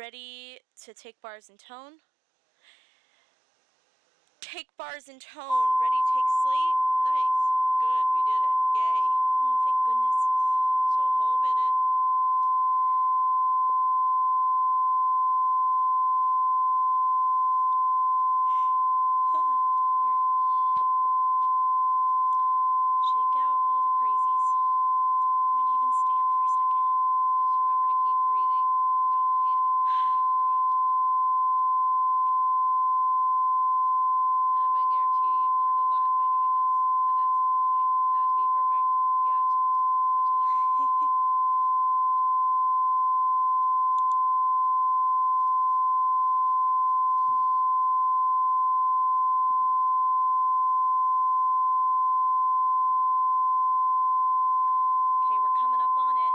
Ready to take bars and tone. Take bars and tone. Ready, take slate. Nice. Good. We did it. Yay. Oh, thank goodness. So a whole minute. Alright. Shake out all the crazies. Might even stand for a second. Just remember to keep breathing and don't panic. We'll get through it. And I'm going to guarantee you've learned a lot by doing this. And that's the whole point. Not to be perfect yet, but to learn. Okay, we're coming up on it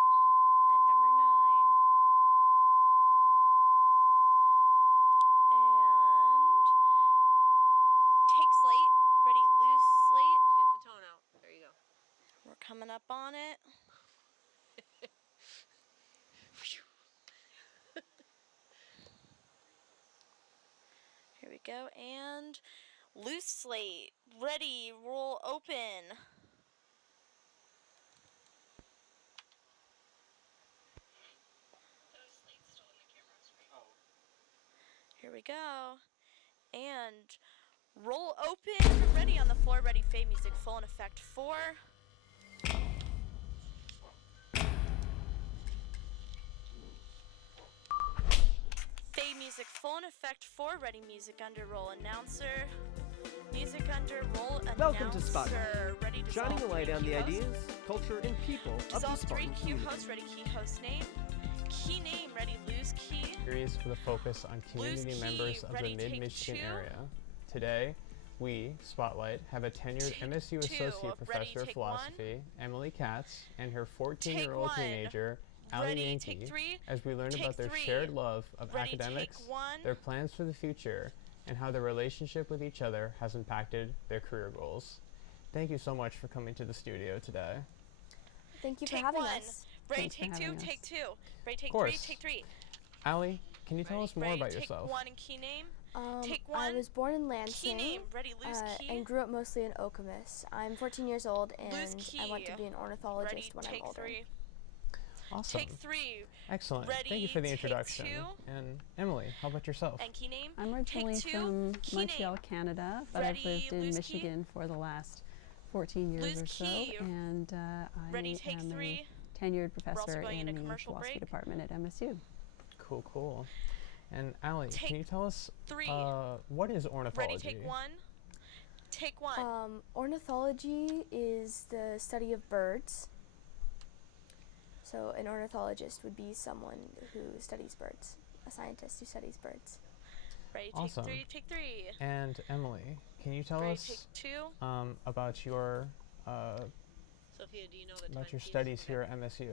at number 9. And take slate. Ready, loose slate. Get the tone out. There you go. We're coming up on it. Here we go. And loose slate. Ready, roll open. Here we go. And roll open. Ready on the floor. Ready, fade music full in effect 4. Fade music full in effect 4. Ready, music under roll announcer. Music under roll announcer. Welcome to Spotlight, Ready, shining a light on the host. ideas, culture, and people of the Dissolve 3 Spartan key community. host. Ready, key host name. Key name. Ready, lose key. Series with a focus on community Lose key, members of ready, the take Mid-Michigan 2. area. Today, we, Spotlight, have a tenured Take MSU 2, Associate ready, Professor of take Philosophy, Emily Katz, and her Take 14-year-old 1, teenager, Allie ready, Yankee, take 3, as we learn take about their 3, shared love of ready, academics, take 1. their plans for the future, and how their relationship with each other has impacted their career goals. Thank you so much for coming to the studio today. Thank you for Take having 1. us. Ready, Thanks for take 2, having take us. 2. Ready, take 3, course. take 3. Allie, can you tell us more Ready, about take yourself? 1 and key name. Take I 1. was born in Key Lansing name. Ready, lose key. and grew up mostly in Okemos. I'm 14 years old and key. I want to be an ornithologist Ready, when I'm take older. 3. Awesome. Take 3. Excellent. Ready, Thank you for the take introduction. 2. And Emily, how about yourself? And key name. I'm originally take 2. from Key Montreal, name. Canada, but Ready, I've lived in lose Michigan for the last 14 years Lose or so, key. and I Ready, take am 3. a tenured also professor going in into the commercial philosophy break. department at MSU. Cool, cool. And Allie, Take can you tell us 3. what is ornithology? Ready, take 1. Take 1. Ornithology is the study of birds. So an ornithologist would be someone who studies birds, a scientist who studies birds. Ready, take Awesome. 3. Take 3. And Emily, can you tell Ready, us take 2. about your Sophia, do you know the about your timepiece? studies here at MSU?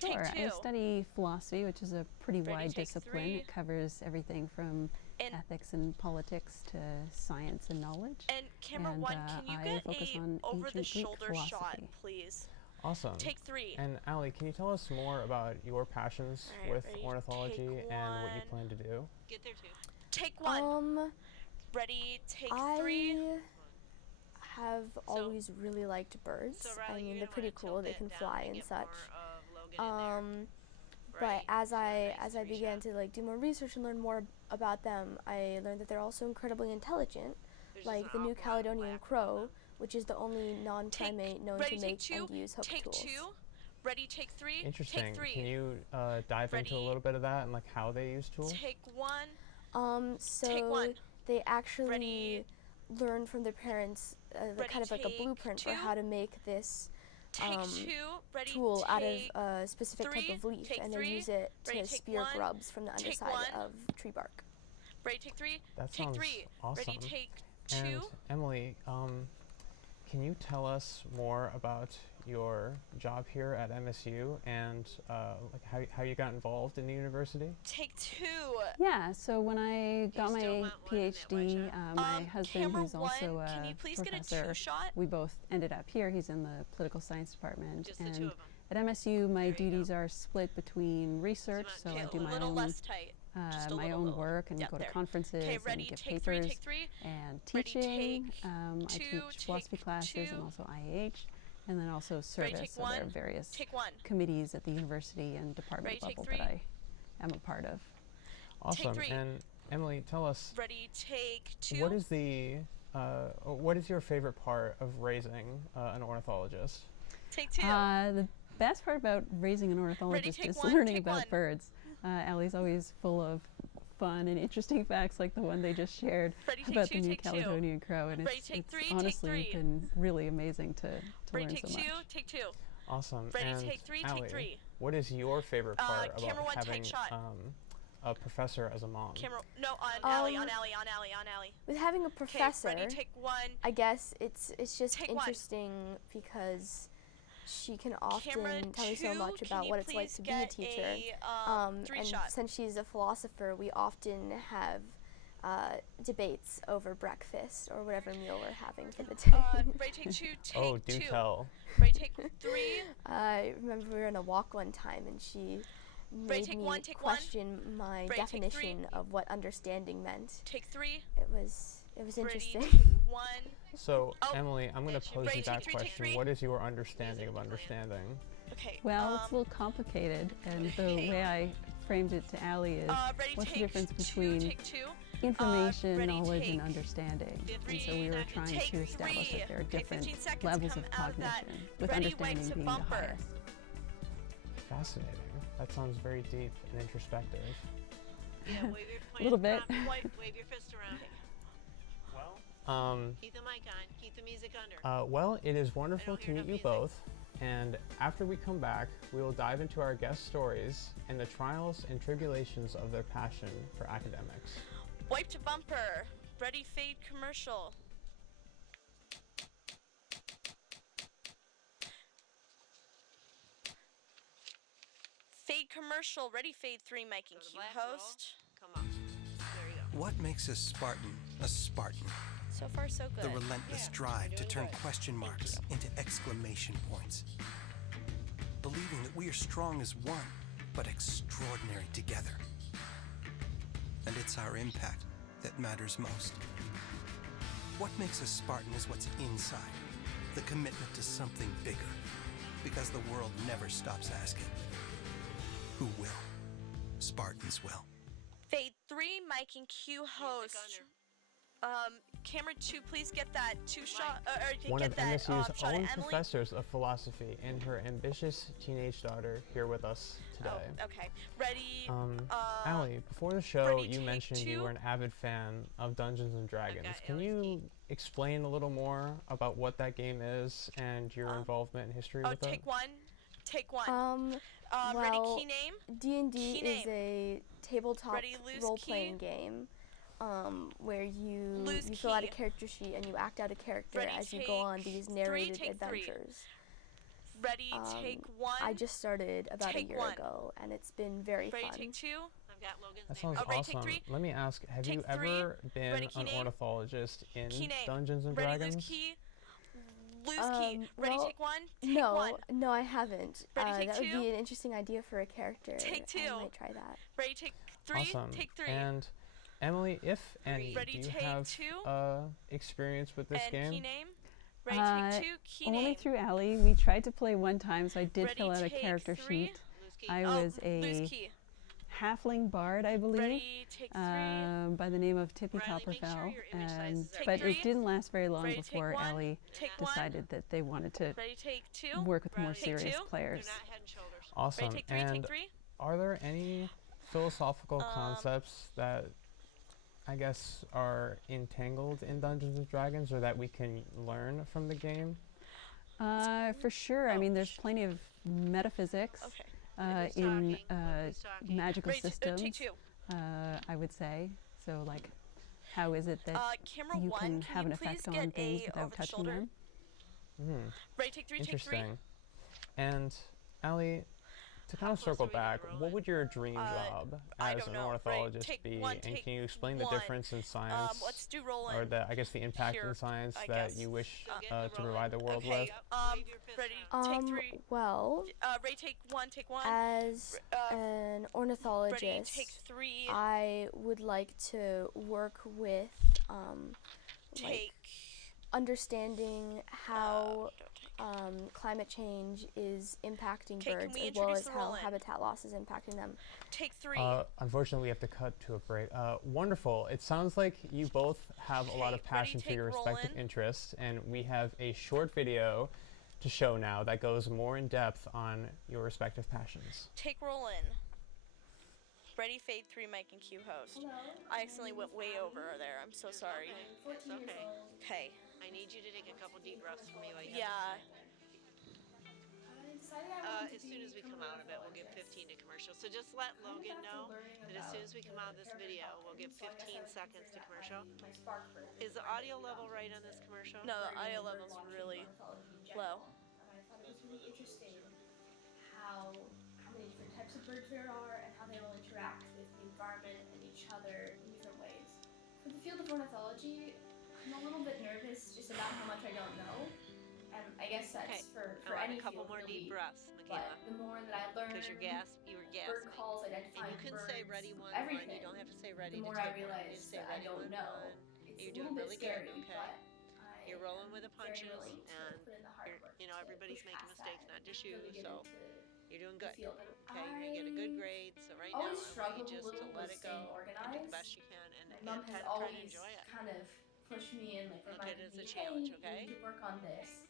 Sure, Take I 2. study philosophy, which is a pretty Ready, wide take discipline. 3. It covers everything from And- ethics and politics to science and knowledge. And camera And, 1, can you I get focus a on ancient over-the-shoulder Greek shot, philosophy. please? Awesome. Take 3. And Allie, can you tell us more about your passions All right, with ready, ornithology take and what you 1. plan to do? Get there too. Take 1. Ready, take 3. I have always really liked birds. So I Riley, mean, you're they're gonna pretty wanna cool. tilt They it can down fly to and get such. more of Logan in there. But Right. as I Nice began reshot. to like do more research and learn more about them, I learned that they're also incredibly intelligent, There's just like an the New awful lot of Caledonian black crow, on them. which is the only non-primate known ready, to take make 2. and use hook Take tools. 2. Ready, take 3. Interesting. Take 3. Can you dive into a Ready. little bit of that and like how they use tools? Take 1. So Take 1. they actually Ready. learn from their parents Ready, kind of like a take blueprint for 2. how to make this Take 2. Ready, tool out of take a specific 3. type of leaf, Take and they 3. use it Ready, to take spear 1. grubs from the Take underside 1. of tree bark. Ready, take 3. That Take sounds 3. awesome. Ready, take 2. And Emily, can you tell us more about your job here at MSU and like how you got involved in the university? Take 2. Yeah, so when I got still my want one in that PhD, white shot? my husband, camera who's also 1, a can you please get a professor, 2-shot? we both ended up here. He's in the political science department, Just the and 2 of 'em. At MSU, my There you go. duties are split between research, so I do a my little own less tight. Just a my little own lower. work and Yeah, go to there. conferences Okay, and ready, give take papers three. and Ready, teaching. take I two, teach philosophy take classes two. and also IH, and then also Ready, service. take So there are one, various take one. committees at the university and department Ready, take level three. that I am a part of. Awesome. three. And Emily, tell us, Ready, take two. what is your favorite part of raising an ornithologist? Take two. The best part about raising an ornithologist take is one, learning take about one. birds. Allie's always full of fun and interesting facts like the one they just shared Ready, take about two, the New take two. Caledonian crow, and Ready, it's take three, take honestly three. been really amazing to Ready, learn take so two, much. take two. Awesome. Ready, and take three, Allie, take three. what is your favorite part camera about one, take having shot. a professor as a mom? Camera, no, on Allie, on Um, Allie, on Allie, on Allie. With having a Okay, professor, ready, take one. I guess it's just Take one. interesting because she can Camera often tell me so two, much can about you what it's like please to be a get teacher. three And shot. since she's a philosopher, we often have debates over breakfast or whatever meal we're having for the day. Ready, take two, take Oh, do two. tell. Ready, take three. I remember we were on a walk one time and she made take me one, take one. question my Ready, take three. definition of what understanding meant. Take three. It was interesting. Ready, take one. So, Oh, Emily, I'm going to pose ready, you take that three, take question. three. What is your understanding of understanding? Okay. Well, it's a little complicated, and the okay. way I framed it to Allie is ready, what's the take difference two, between take two. information, ready, knowledge, and take understanding. And so we were seconds. trying Take to establish three. that there are Okay, different 15 seconds, levels come of out of that. cognition, with Ready, understanding wait to being bumper. the highest. Fascinating. That sounds very deep and introspective. Yeah, wave your A little bit. Wave your fist around. Keep the mic on. Keep the music under. Well, it is wonderful I don't to hear meet no you music. both. And after we come back, we will dive into our guest stories and the trials and tribulations of their passion for academics. Wipe to bumper. Ready, fade commercial. Fade commercial. Ready, fade three. Mike and Go to Q black, roll. host. Come on. There you go. What makes a Spartan a Spartan? So far, so good. The relentless drive to doing turn good. question marks into exclamation points. Believing that we are strong as one, but extraordinary together. And it's our impact that matters most. What makes a Spartan is what's inside, the commitment to something bigger. Because the world never stops asking, who will? Spartans will. Fade three. Mike and Q host. Camera two, please get that two shot. One get of that MSU's shot own of Emily. professors of philosophy and her ambitious teenage daughter here with us today. Oh, okay. Ready. Allie, before the show, ready, you take mentioned you two. were an avid fan of Dungeons and Dragons. got Can Allie's you explain a little more about what that game is and your involvement and history with it? Take one. Take one. Ready, Well, key name. D&D Key is name. a tabletop Ready, lose role-playing key. game where you Lose fill out a key. character sheet and you act out a character Ready, as you go on take these three, narrated take three. adventures. Ready, take one. I just started about a Take year one. ago and it's been very Ready, fun. take two. I've got Logan's That name. sounds ready, take awesome. three. Let me ask, have Take you three. ever been Ready, key an name. ornithologist in Key name. Dungeons and Ready, Dragons? lose key. Lose key. Ready, well, take one. Take no, one. no, I haven't. Ready, take that would two. be an interesting idea for a character. Take two. I might try that. Ready, take three. Awesome. Take three. And Emily, if any, Ready, do you take have two. experience with this and game? key name. Ready, take two. Key Only name. through Allie. We tried to play one time, so I did Ready, fill out a take character three. sheet. Lose key. I was lose a key. halfling bard, I believe, Ready, take three. by the name of Tippy Riley, make sure Copperfell. your image sizes are But Take it didn't last very long Ready, take before one. Allie Take one. decided that they wanted to Ready, take two. work with more Riley, take serious two. players. They're not head and shoulders. Awesome. Ready, take three. And Take three. are there any philosophical concepts that I guess are entangled in Dungeons and Dragons or that we can learn from the game? For sure. I mean, there's plenty of metaphysics Okay. Who's in talking? Who's talking? magical Ready, systems. take two. I would say. So, like, how is it that Camera you one. can have you an please effect get on things a without over the touching shoulder? them? Ready, take three. Take three. Interesting. And Allie, To kind How of close circle are we gonna back, roll what it? would your dream job I as don't an know. Right, ornithologist take be? one, And take can you explain the one. difference in science, Let's do rolling. or the I guess the impact Here, in science I that guess. you wish So get to rolling. provide the world Okay. with? Yep, wave your fist Ready? around. Take three. Well, Ray, take one. Take one. as Uh, an Ready? ornithologist, Take three. I would like to work with like Take. understanding how Don't take. climate change is impacting Okay, can birds, we as well introduce as the how roll-in? habitat loss is impacting them. Take three. Unfortunately, we have to cut to a break. Wonderful. It sounds like you both have a lot of Okay, passion ready, for your take, respective roll in. interests, and we have a short video to show now that goes more in depth on your respective passions. Take roll in. Ready, fade, three, Mike and Q host. I accidentally went way over there. I'm so sorry. Okay. It's okay. Okay. I need you to take a couple deep breaths for me while you have Yeah. As soon as we come out of it, we'll give 15 to commercial. So just let Logan know that as soon as we come out of this video, we'll give 15 seconds to commercial. Is the audio level right on this commercial? No, the audio level's really low. I thought it was really interesting how many different types of birds there are and how they all interact with the environment and each other in different ways. For the field of ornithology, I'm a little bit nervous just about how much I don't know. And I guess that's Okay. for I want any a couple field, more really. deep breaths, But Mikayla. the more that I learn, Because you were bird gasping. calls, identifying And you can birds, say ready one, everything, one. You don't have to say ready the to more take I one. You realize just say that I ready don't one, know. one. It's You're a doing little really bit scary, good, okay? but You're rolling with the I'm very punches, willing to and put in the hard work you know to everybody's push making past mistakes, that not and just you. really get So into you're doing the good. field. And Okay, you're gonna get a good I grade. So right now, always I want struggled you a just to little let with it go staying and do the organized. best you can, and My mom has kind of try to always enjoy it. kind of pushed me and like Look at reminded it as a me, challenge, hey, okay? you need to work on this.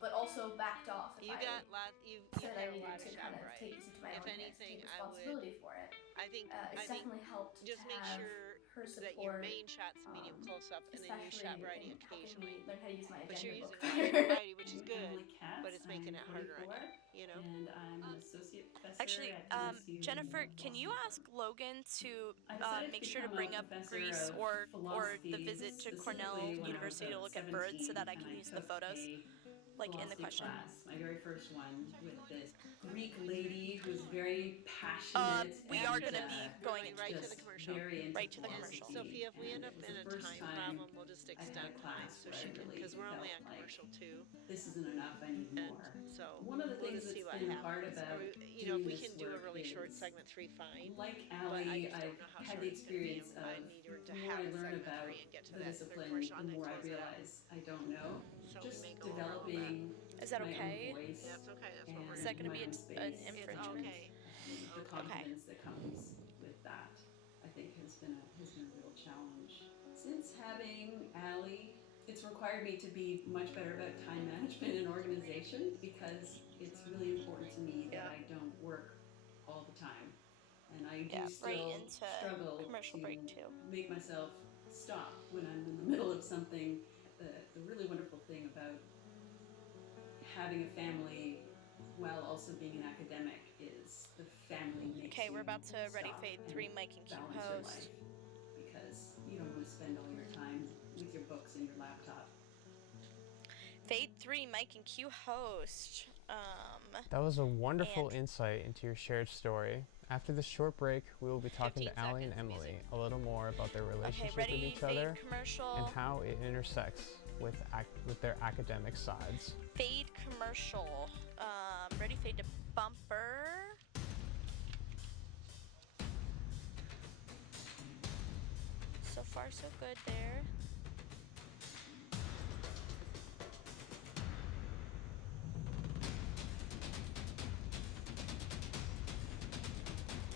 But also backed off if You I got you've said had I a needed lot of to shot kind of variety. take this into my If own hands, anything, take I responsibility for it. think It's definitely helped just to make have sure her that your support, main shot's medium close up, and then you use especially shot variety in helping occasionally. me learn how to use my But you're agenda using book a lot of better. variety, which is I'm good, Emily Katz. but it's making I'm it harder on 44, you. You know. and I'm an associate professor Actually, at MSU Jennifer, in can you Boston. ask Logan to I decided make to sure to become bring a up professor Greece of or philosophy, the visit to Cornell specifically when I was University to about look at birds so 17, that I and can I use the took photos, a like in the philosophy question? class, my very first one, with this Greek lady who was very passionate We and are going to be going Going into right to just the commercial. very into Right to the And commercial. philosophy. Sophia, if we end And up it was in the a first time time problem, we'll just I had a extend time class so where she I can, really because we're only felt on like commercial too. this isn't enough, I need And more. so One of the we'll things just see that's what been happens. hard Or about you know, if doing we this can do a work really short is, segment 3, fine. like But I Allie, just don't I've know how had short the it's going to be. experience I of need her to the more have I a learn segment about 3 and get to the that discipline, commercial the and then more I close it out. realize I don't know. So we Just may go over a little bit. developing Is that my okay? own voice That's okay. That's what we're and Is that going going to to my be own an space. It's infringement? okay. The Okay. confidence that comes with that, I think, has been a real challenge. Since having Allie, it's required me to be much better about time management and organization, because it's really important to me that I don't work all the time. And I do Yeah, right still into struggle commercial to break too. make myself stop when I'm in the middle of something. The really wonderful thing about having a family while also being an academic is the family makes Okay, you we're about to ready stop fade and 3, Mike and Q balance your host. life, because you don't want to spend all your time with your books and your laptop. Fade 3, Mike and Q host. That was a wonderful And- insight into your shared story. After this short break, we will be talking to 15 Allie and seconds, Emily music. a little more about their Okay, relationship ready, with each fade other commercial. and how it intersects with their academic sides. Fade commercial. Ready, fade to bumper. So far, so good there.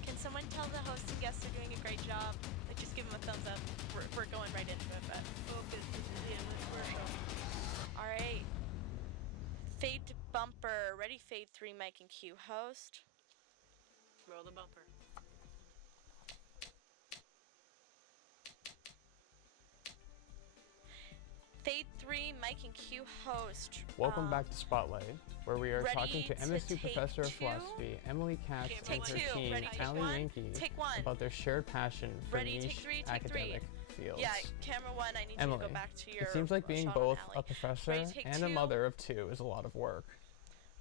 Can someone tell the host and guests are doing a great job? Like, just give them a thumbs up. We're going right into it, but. Focus. This is the end of the commercial. All right. Fade to bumper. Ready, fade 3, Mike and Q host. Roll the bumper. Fade 3, Mike and Q host. Welcome back to Spotlight, where we are ready talking to to MSU take Professor of 2? Philosophy Emily Katz Okay, and Take her 2. team, Ready, take Allie 1. Yankee, Take 1. about their shared passion for Ready, take niche 3, take 3. academic fields. Yeah, camera 1, I need Emily, you to go back to your it seems like being shot both on a Allie. professor Ready, take and 2. a mother of 2 is a lot of work.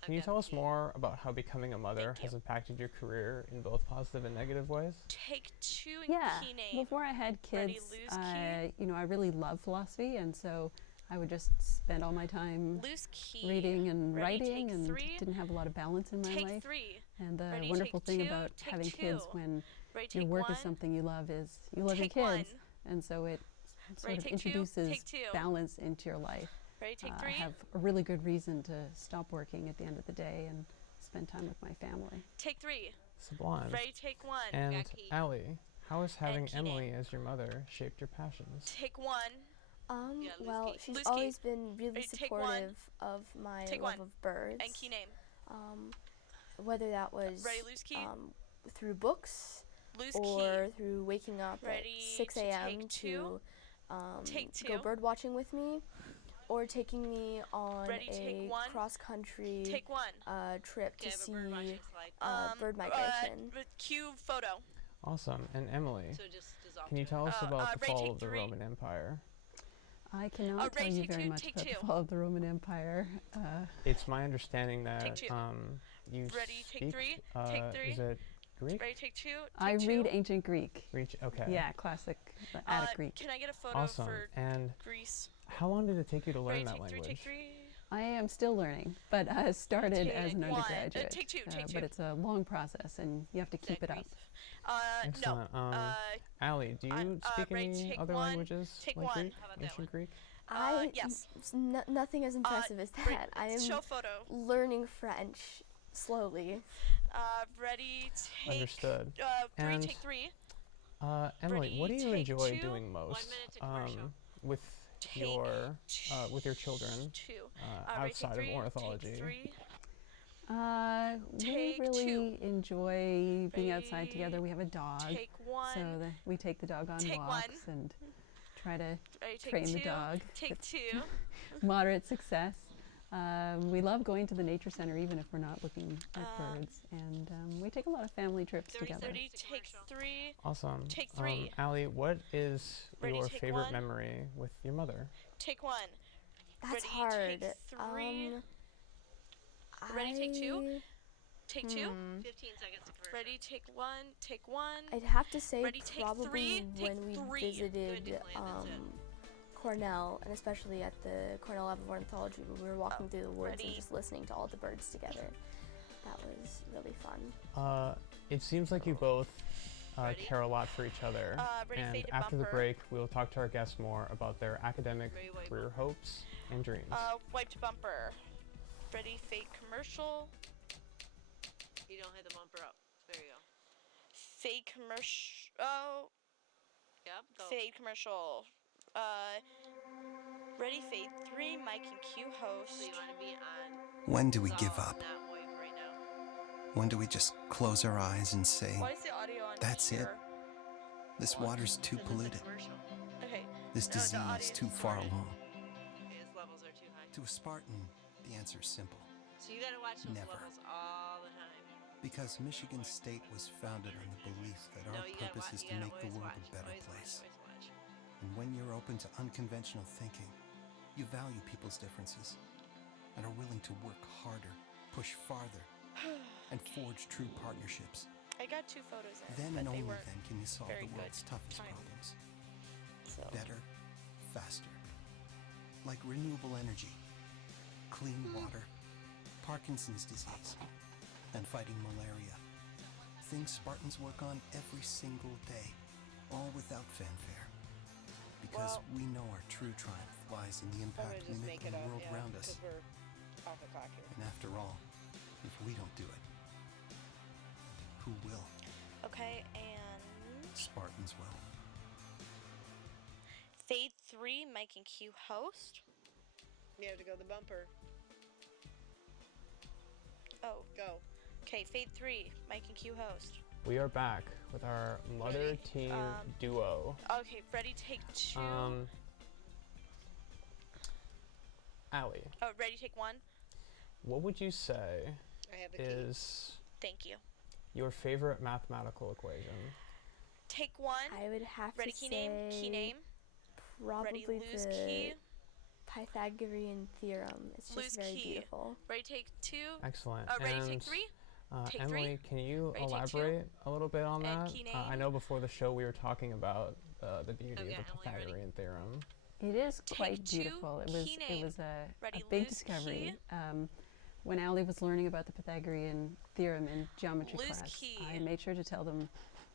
Can you tell us more about how becoming a mother has impacted your career in both positive and negative ways? Take 2 and Yeah, key name. before I had Ready, kids, lose key. you know, I really love philosophy, and so I would just spend all my time Lose key. reading and Ready, writing, take and 3. didn't have a lot of balance in my Take life. 3. And the Ready, wonderful take thing 2, about take having kids 2. when Ready, your take work 1. is something you love is you love Take your 1. kids, and so it sort Ready, of take 2, introduces take 2. balance into your life. Ready, take I 3. have a really good reason to stop working at the end of the day and spend time with my family. Take 3. Sublime. Ready, take 1. And Got key. Allie, how has having key Emily name. as your mother shaped your passions? Take 1. Yeah, lose Well, key. she's Lose key. always been really Ready, take 1. supportive of my Take love 1. of birds. And key name. Whether that was Ready, lose key. through books Lose or key. through waking up Ready at 6 to a.m. take 2. Take go 2. bird watching with me, or taking me on Ready, take a 1. cross-country Take 1. trip Okay, I to have a see bird watching slide. bird migration. Cue photo. Awesome. And Emily, So just dissolve can you to it. tell us about the Ray, fall take of the 3. Roman Empire? I cannot Ray, tell you take very 2, much take about 2. the fall of the Roman Empire. It's my understanding that Take 2. you Ready, speak, take 3. Take 3. is it Greek? Ready, take 2. I Take 2. read ancient Greek. Okay. Yeah, classic Attic Greek. Can I get a photo Awesome. for And Greece? how long did it take you to learn Ready, that take 3. language? Take 3. I am still learning, but started Take as an 1. undergraduate. Take 2. Take 2. But it's a long process, and you have to keep it up. No. Excellent. Allie, do you speak ready, any take other 1. languages Take like 1. Greek? How about that Ancient Greek? Yes. Nothing as impressive as that. I am Show photo. learning French slowly. Ready, take. Understood. 3. And Take 3. Emily, Ready, what do you take enjoy 2. doing most 1 minute to commercial. with Take with your children 2. Ready, take outside of 3. ornithology? Take 3. We Take really 2. enjoy being outside Ready, together. We have a dog, Take 1. so we take the dog on Take walks 1. and try to Ready, take train 2. the dog. Take 2. Moderate success. We love going to the nature center even if we're not looking at birds, and we take a lot of family trips 30 together. Ready, take 3. Awesome. Take 3. Allie, what is Ready, your take favorite 1. memory with your mother? Take 1. That's Ready, hard. take 3. Ready, take 2. Take 2. 15 seconds to commercial. Ready, take 1. Take 1. I'd have to say Ready, take probably 3. when we Take 3. visited Good, Declan, that's it. Cornell, and especially at the Cornell Lab of Ornithology, when we were walking through the woods ready. and just listening to all the birds together. That was really fun. It seems like you both Ready? care a lot for each other. Ready, And faded after the bumper. break, we'll talk to our guests more about their academic Ready, white career hopes and dreams. Wiped bumper. Ready, fade commercial. You don't hit the bumper up. There you go. Fade commercial. Oh, Yep, go. fade commercial. Ready, fade 3. Mike and Q So host. you want to be on When do we give dissolve, up? not wipe right now. When do we just close our eyes and say, Why is the audio on That's it? here? this water's too Because it's a polluted, commercial. Okay. this No, the disease audio's too far sorted. along? His levels are too high. To a Spartan, the answer is simple. So you got to watch those Never. levels all the time. Because Michigan State was founded on the belief that No, our you got to purpose watch. is You to got to make the always world watch. a better Always place. watch. Always watch. And when you're open to unconventional thinking, you value people's differences and are willing to work harder, push farther, and forge true partnerships. I got 2 photos in, Then but and they only weren't then can you solve very the world's good toughest timing. problems. So. Better, faster. Like renewable energy, clean water, Parkinson's disease, and fighting malaria. Things Spartans work on every single day, all without fanfare. Because we know our true triumph lies in the impact we make on the world around us. And after all, if we don't do it, who will? Okay, and Spartans will. fade 3. Mike and Q host. You have to go the bumper. Oh, Go. okay. Fade 3. Mike and Q host. We are back with our mother-teen duo. Okay, ready, take 2. Allie, Ready, take 1. what would you say I have the key. is Thank you. your favorite mathematical equation? Take 1. I would have Ready, to key say name. Key name. probably Ready, lose the key. Pythagorean theorem. It's Lose just very key. beautiful. Ready, take 2. Excellent. Ready, and take 3. Take Emily, 3. can you Ready, take 2. elaborate a little bit on And that? key I name. know before the show we were talking about the beauty Okay, of the Emily, ready? Pythagorean theorem. It is Take quite 2, beautiful. key name. It was a Ready, big lose discovery. key. When Allie was learning about the Pythagorean theorem in geometry Lose class, key. I made sure to tell them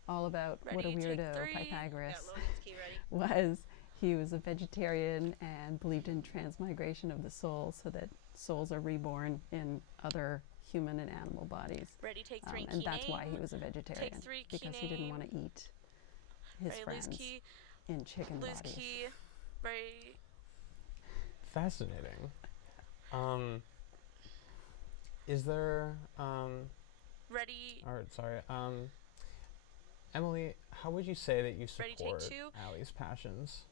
all about what a Ready, take weirdo 3. Pythagoras Got Logan's key ready. was. He was a vegetarian and believed in transmigration of the soul, so that souls are reborn in other human and animal bodies. Ready, take 3. And key that's why he name. was a vegetarian, Take 3, key because he didn't want to name. eat his Ready, friends lose key. in chicken Lose bodies. key. Ready. Fascinating. Is there Ready. or sorry, Emily, how would you say that you Ready, take support 2. Allie's passions?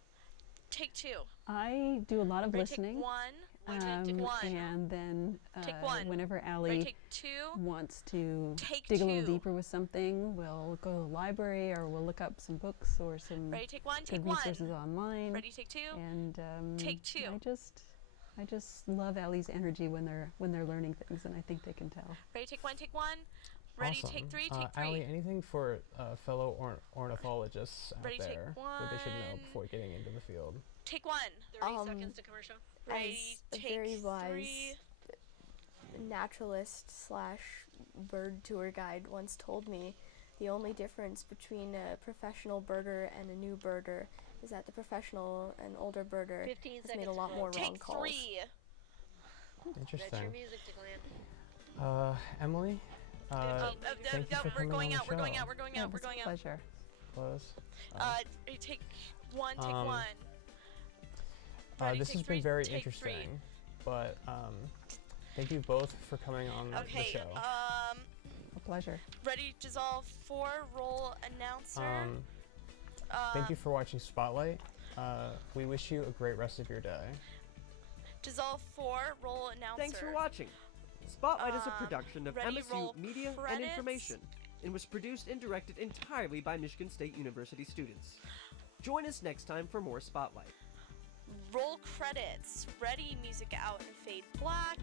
Take 2. I do a lot of Ready, listening. take 1. Take 1. And then Take 1. whenever Ready, Allie take 2. wants to Take dig a little 2. deeper with something, we'll go to the library or we'll look up some books or some Ready, take 1. good Take 1. resources online. Ready, take 2. And Take 2. I just love Allie's energy when they're learning things, and I think they can tell. Ready, take 1. Take 1. Ready, Awesome. take 3. Take 3. Allie, anything for fellow ornithologists out Ready, take there that they should know 1. before getting into the field? Take 1. 30 seconds to commercial. Ready, As a take very wise 3. naturalist slash bird tour guide once told me, the only difference between a professional birder and a new birder is that the professional and older birder 15 has seconds made a lot to more close. wrong Take calls. 3. That's Interesting. your music to Glenn. Emily, thank you for We're coming going on the out. We're going show. out. We're going Yeah, out. We're it's a going out. pleasure. Close. Take 1. Take Um, 1. Ready, This take has 3. been very Take interesting, 3. but thank you both for coming on the Okay. show. A pleasure. Ready, dissolve 4. Roll announcer. Thank you for watching Spotlight. We wish you a great rest of your day. Dissolve 4. Roll announcer. Thanks for watching. Spotlight is a production of ready, MSU roll Media and credits. Information and was produced and directed entirely by Michigan State University students. Join us next time for more Spotlight. Roll credits. Ready, music out and fade black.